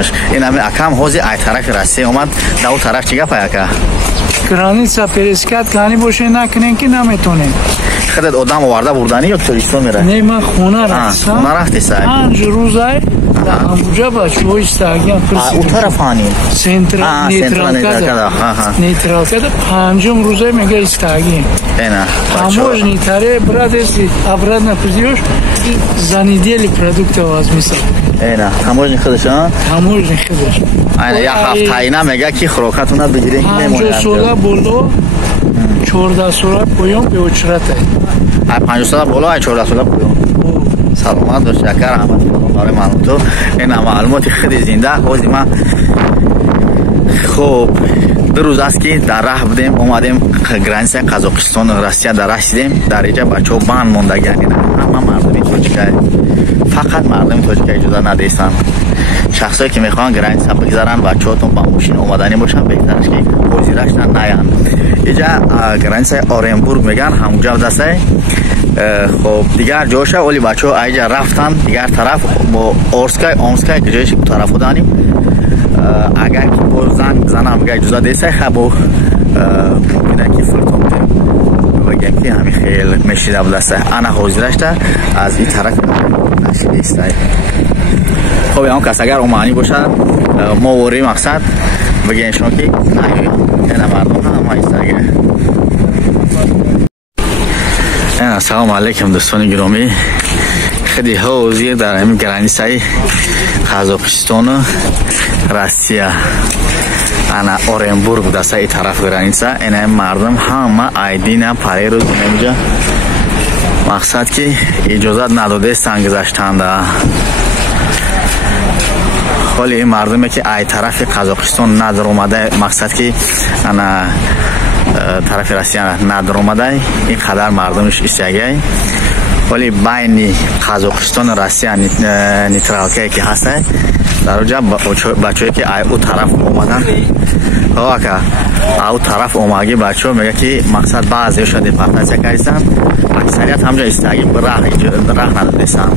мардумш. Ин ами акам ҳозир ай тарафи Россия омад, да у тараф чӣ гап ака? Граница пересекать кани боше накунем ки наметонем. Худат одам оварда бурдани ё туристон мера? Не, ман хона рафтам. Хона рафтиса? 5 рӯзай да Амбуҷа бачаҳо истагиам. У тараф ҳани? Центра нейтралкада. Нейтралкада 5 рӯзай мега истагием. Эна. Таможни таре брат еси обратно придёшь и за неделю продукты возьмешь. Эна, таможни худаш, а? Таможни худаш. Айна я ҳафтаина мега ки хӯрокатуна бигирем мемонад. 50 сола боло 14 сола поём бе учрата. Ай 50 сола боло ай 14 сола поём. Саломат бош, шакар ҳамат. Барои маълумото ина маълумоти хеле зинда ҳозир ман хуб 2 рӯз аст ки дар раҳ будем, омадем границаи Қазоқистону Россия дар раҳ шидем. Дар инҷа бачаҳо банд мондагианд. Ҳама мардуми Тоҷика, фақат мардуми Тоҷика иҷоза надестанд. Шахсое ки мехоҳанд граница бигзаранд, бачаҳотон ба мошина омаданӣ бошанд, беҳтараш ки ҳозирашдан наянд. Инҷа границаи Оренбург меган, ҳамунҷа дастай. Хоб дигар ҷоша оли бачаҳо айҷа рафтанд, дигар тараф бо Орскай, Омскай ҷояш тарафу данем. Агар ки бо занг бизанам га иҷоза дестай хабо мумкина ки фуртон багем ки ҳами хел мешида будастай. Ана ҳозирашта аз ин тараф нашидистай. хоб ям кас агар омани бошад мо вори мақсад бигем шумо ки наёям. Ина мардум ҳама истаге. Ассалому алайкум дӯстони гиромӣ. Хеле ҳозир дар ҳамин границаи Қазоқистону Россия ана Оренбург дастаи тараф граница. Ина мардум ҳама айдина парерӯз мемуҷа. Мақсад ки иҷозат надодестанд гузаштанда. ҳоли ин мардуме ки ай тарафи Қазоқистон надар омада, мақсад ки ана тарафи Россия надар омадай ин қадар мардумиш истягай. ҳоли байни Қазоқистон Россия нейтралкае ки ҳастай дар оҷа бачаҳое ки ай у тараф омадан ҳоака ау тараф омаги бачаҳо мега ки мақсад баъзеша депортатсия кардистанд, аксарият ҳамҷа истаги раҳ надодестанд.